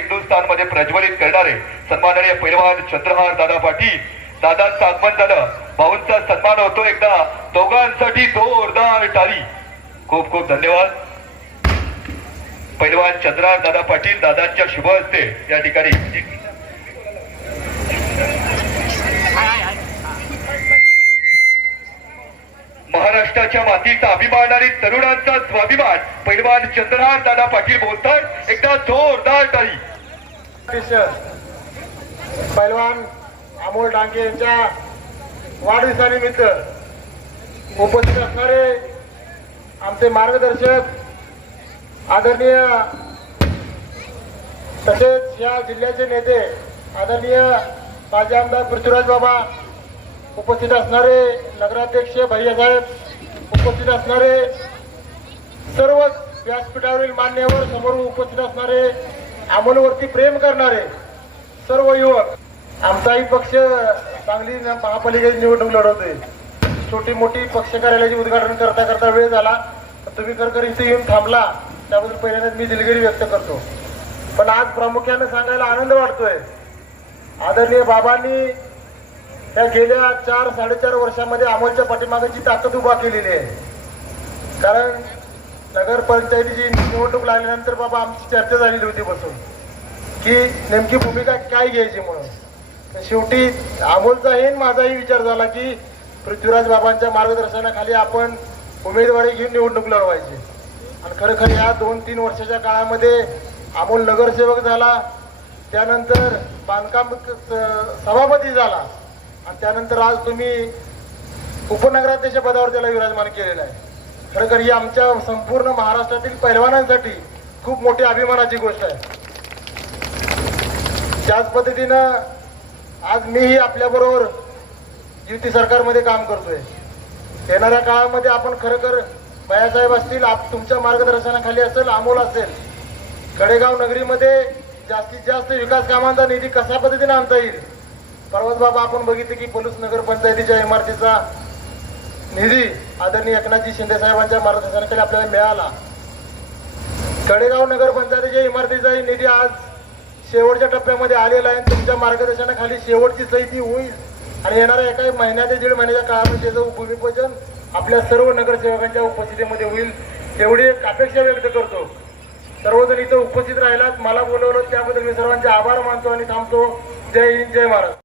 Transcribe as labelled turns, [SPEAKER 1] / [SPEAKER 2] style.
[SPEAKER 1] करणारे सन्माननीय पैलवान चंद्रहार दादा पाटील. दादांचं आगमन झालं. भाऊंचा सन्मान होतो एकदा. दोघांसाठी जोरदार टाळी. खूप खूप धन्यवाद. पैलवान चंद्रहार दादा पाटील दादांच्या शुभ हस्ते या ठिकाणी महाराष्ट्राच्या मातीचा अभिमान आणि तरुणांचा स्वाभिमान. पैलवान चंद्रहार दादा पाटील बोलतात एकदा जोरदार टाळी.
[SPEAKER 2] पैलवान अमोल डांगे यांच्या वाढदिवसानिमित्त उपस्थित असणारे आमचे मार्गदर्शक आदरणीय तसेच या जिल्ह्याचे नेते आदरणीय माजी आमदार पृथ्वीराज बाबा उपस्थित असणारे नगराध्यक्ष भैयासाहेब उपस्थित असणारे सर्व व्यासपीठावरील मान्यवर समोर उपस्थित असणारे अमोलवरती प्रेम करणारे सर्व युवक आमचाही पक्ष सांगली महापालिकेची निवडणूक लढवते छोटी मोठी पक्ष कार्यालयाचे उद्घाटन करता करता वेळ झाला. तर तुम्ही खरखर इथे येऊन थांबला. त्याबद्दल पहिल्यांदा मी दिलगिरी व्यक्त करतो. पण आज प्रामुख्याने सांगायला आनंद वाटतोय. आदरणीय बाबांनी त्या गेल्या चार साडेचार वर्षामध्ये अमोलच्या पाठीमागाची ताकद उभा केलेली आहे. कारण नगरपंचायतीची निवडणूक लागल्यानंतर बाबा आमची चर्चा झालेली होती बसून की नेमकी भूमिका काय घ्यायची म्हणून. तर शेवटी अमोलचा हे माझाही विचार झाला की पृथ्वीराज बाबांच्या मार्गदर्शनाखाली आपण उमेदवारी घेऊन निवडणूक लढवायची. आणि खरं या दोन तीन वर्षाच्या काळामध्ये अमोल नगरसेवक झाला. त्यानंतर बांधकाम सभापती झाला. आणि त्यानंतर आज तुम्ही उपनगराध्यक्ष पदावर त्याला विराजमान केलेलं आहे. खरं तर ही आमच्या संपूर्ण महाराष्ट्रातील पैलवानांसाठी खूप मोठी अभिमानाची गोष्ट आहे. त्याच पद्धतीनं आज मीही आपल्याबरोबर युती सरकारमध्ये काम करतोय. येणाऱ्या काळामध्ये आपण खरं तर बायासाहेब असतील आप तुमच्या मार्गदर्शनाखाली असेल अमोल असेल कडेगाव नगरीमध्ये जास्तीत जास्त विकास कामांचा निधी कशा पद्धतीने आणता येईल? परवाच बाबा आपण बघितलं की पलूस नगर पंचायतीच्या इमारतीचा निधी आदरणीय एकनाथजी शिंदे साहेबांच्या मार्गदर्शनाखाली आपल्याला मिळाला. कडेगाव नगर पंचायतीच्या इमारतीचाही निधी आज शेवटच्या टप्प्यामध्ये आलेला आहे. तुमच्या मार्गदर्शनाखाली शेवटची सही होईल आणि येणाऱ्या एका महिन्या ते दीड महिन्याच्या काळामध्ये त्याचं भूमिपूजन आपल्या सर्व नगरसेवकांच्या उपस्थितीमध्ये होईल एवढी एक अपेक्षा व्यक्त करतो. सर्वजण इथं उपस्थित राहिलात. मला बोलवलं त्याबद्दल मी सर्वांचे आभार मानतो आणि थांबतो. जय हिंद जय महाराज